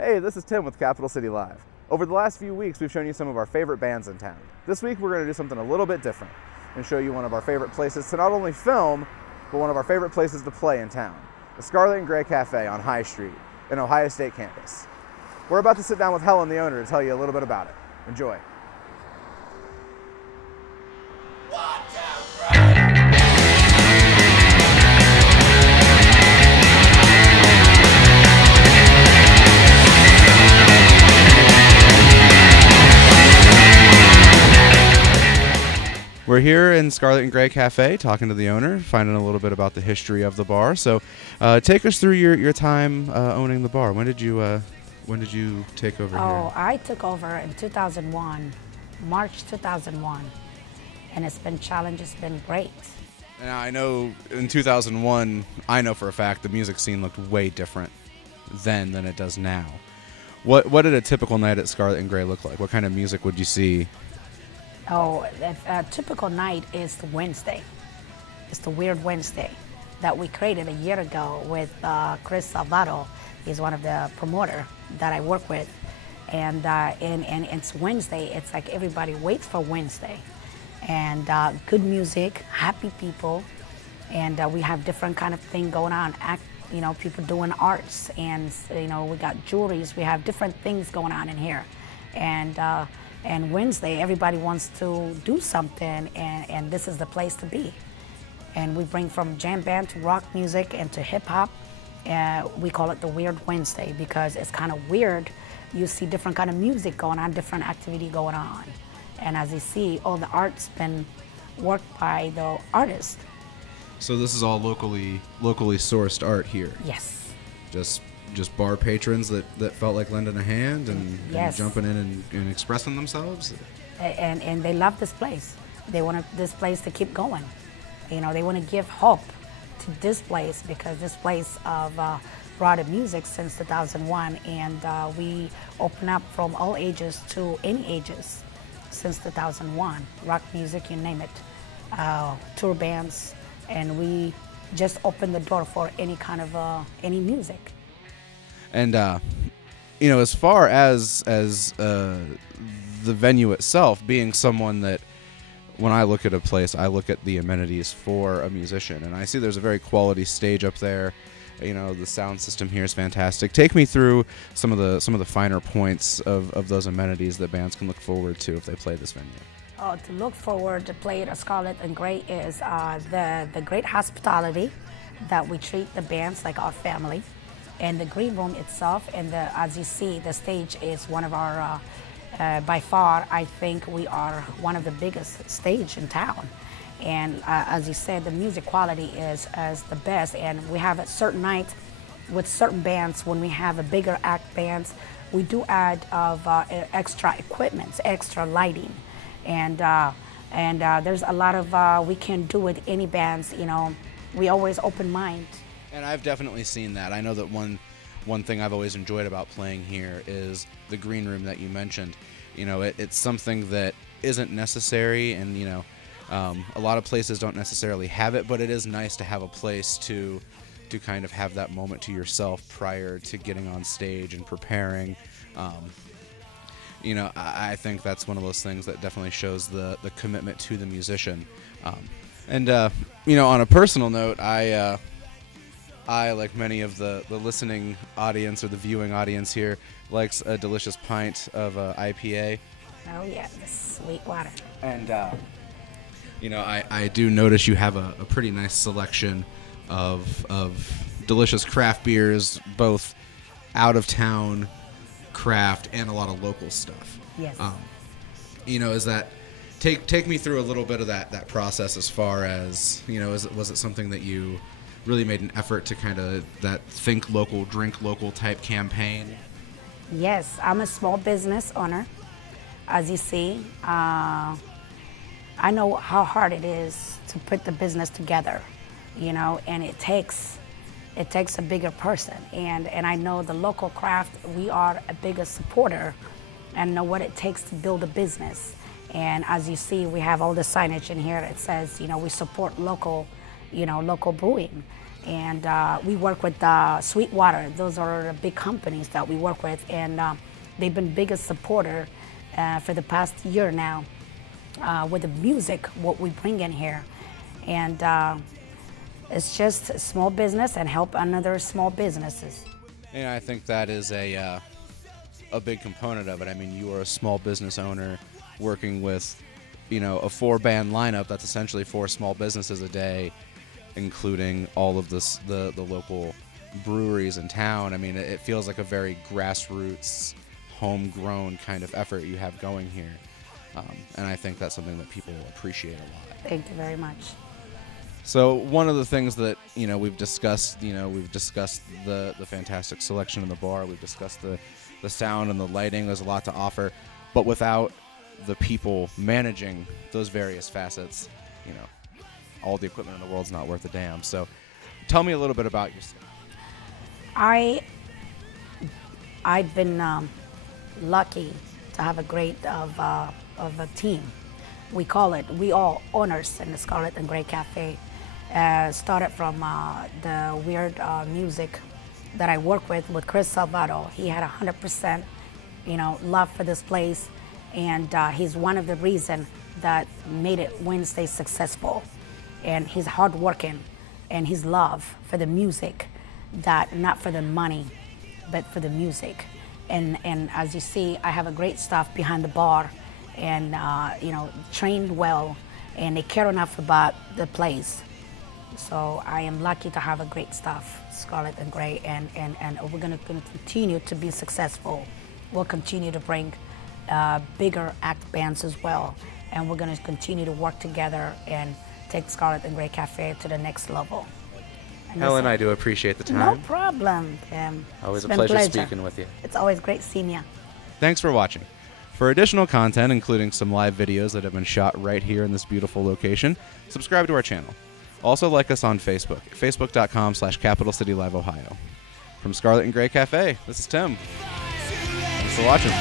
Hey, this is Tim with Capital City Live. Over the last few weeks, we've shown you some of our favorite bands in town. This week, we're going to do something a little bit different and show you one of our favorite places to not only film, but one of our favorite places to play in town, the Scarlet and Grey Cafe on High Street in Ohio State campus. We're about to sit down with Helen, the owner, to tell you a little bit about it. Enjoy. We're here in Scarlet and Grey Cafe talking to the owner, finding a little bit about the history of the bar. So take us through your time owning the bar. When did you take over here? Oh, I took over in 2001, March 2001, and it's been challenged, it's been great. Now, I know in 2001, I know for a fact the music scene looked way different then than it does now. What did a typical night at Scarlet and Grey look like? What kind of music would you see? Oh, a typical night is the Wednesday. It's the Weird Wednesday that we created a year ago with Chris Salvato. He's one of the promoter that I work with. And it's Wednesday. It's like everybody waits for Wednesday. And good music, happy people. And we have different kind of thing going on. People doing arts. And, we got jewelries. We have different things going on in here. And Wednesday, everybody wants to do something, and this is the place to be. And we bring from jam band to rock music and to hip hop. We call it the Weird Wednesday because it's kind of weird. You see different kind of music going on, different activity going on. And as you see, all the art's been worked by the artist. So this is all locally sourced art here? Yes. Just bar patrons that felt like lending a hand and, yes. and jumping in and expressing themselves? And they love this place. They want this place to keep going. They want to give hope to this place because this place brought music since 2001, and we open up from all ages to any ages since 2001. Rock music, you name it, tour bands, and we just open the door for any kind of any music. And as far as the venue itself, being someone that when I look at a place, I look at the amenities for a musician, and I see there's a very quality stage up there. The sound system here is fantastic. Take me through some of the finer points of those amenities that bands can look forward to if they play this venue. To look forward to play at Scarlet and Grey is the great hospitality that we treat the bands like our family. And the green room itself, and as you see, the stage is one of our, by far, I think we are one of the biggest stage in town. And as you said, the music quality is the best. And we have a certain night with certain bands, when we have a bigger act bands, we do add of extra equipment, extra lighting. And there's a lot of, we can do with any bands, we always open mind. And I've definitely seen that. I know that one thing I've always enjoyed about playing here is the green room that you mentioned. It's something that isn't necessary, and a lot of places don't necessarily have it, but it is nice to have a place to kind of have that moment to yourself prior to getting on stage and preparing. I think that's one of those things that definitely shows the commitment to the musician. On a personal note, I, like many of the listening audience or the viewing audience here, likes a delicious pint of IPA. Oh yeah, the sweet water. And I do notice you have a pretty nice selection of delicious craft beers, both out of town craft and a lot of local stuff. Yes. Is that take me through a little bit of that process as far as was it something that you really made an effort to kind of that think local, drink local type campaign? Yes, I'm a small business owner. As you see, I know how hard it is to put the business together, and it takes a bigger person. And I know the local craft, we are a bigger supporter and know what it takes to build a business. And as you see, we have all the signage in here that says, we support local, local brewing. And we work with Sweetwater. Those are the big companies that we work with, and they've been biggest supporter for the past year now with the music, what we bring in here. And it's just a small business and help another small businesses. And I think that is a big component of it. I mean, you are a small business owner working with, you know, a 4-band lineup that's essentially 4 small businesses a day, including all of the local breweries in town. I mean, it feels like a very grassroots, homegrown kind of effort you have going here. And I think that's something that people appreciate a lot. Thank you very much. So one of the things that, you know, we've discussed the fantastic selection in the bar. We've discussed the sound and the lighting. There's a lot to offer, but without the people managing those various facets, you know, all the equipment in the world's not worth a damn. So tell me a little bit about yourself. I've been lucky to have a great of a team. We call it, we all owners in the Scarlet and Grey Cafe. Started from the weird music that I work with Chris Salvato. He had 100%, you know, love for this place, and he's one of the reasons that made it Wednesday successful. And he's hardworking, and his love for the music, that not for the money, but for the music. And as you see, I have a great staff behind the bar, and you know, trained well, and they care enough about the place. So I am lucky to have a great staff, Scarlet and Grey, and we're going to continue to be successful. We'll continue to bring bigger act bands as well, and we're going to continue to work together and take Scarlet and Grey Cafe to the next level. And Helen, I do appreciate the time. No problem. Always a pleasure speaking with you. It's always great seeing you. Thanks for watching. For additional content, including some live videos that have been shot right here in this beautiful location, subscribe to our channel. Also like us on Facebook, facebook.com/Capital City Live Ohio. From Scarlet and Grey Cafe, this is Tim. Thanks for watching.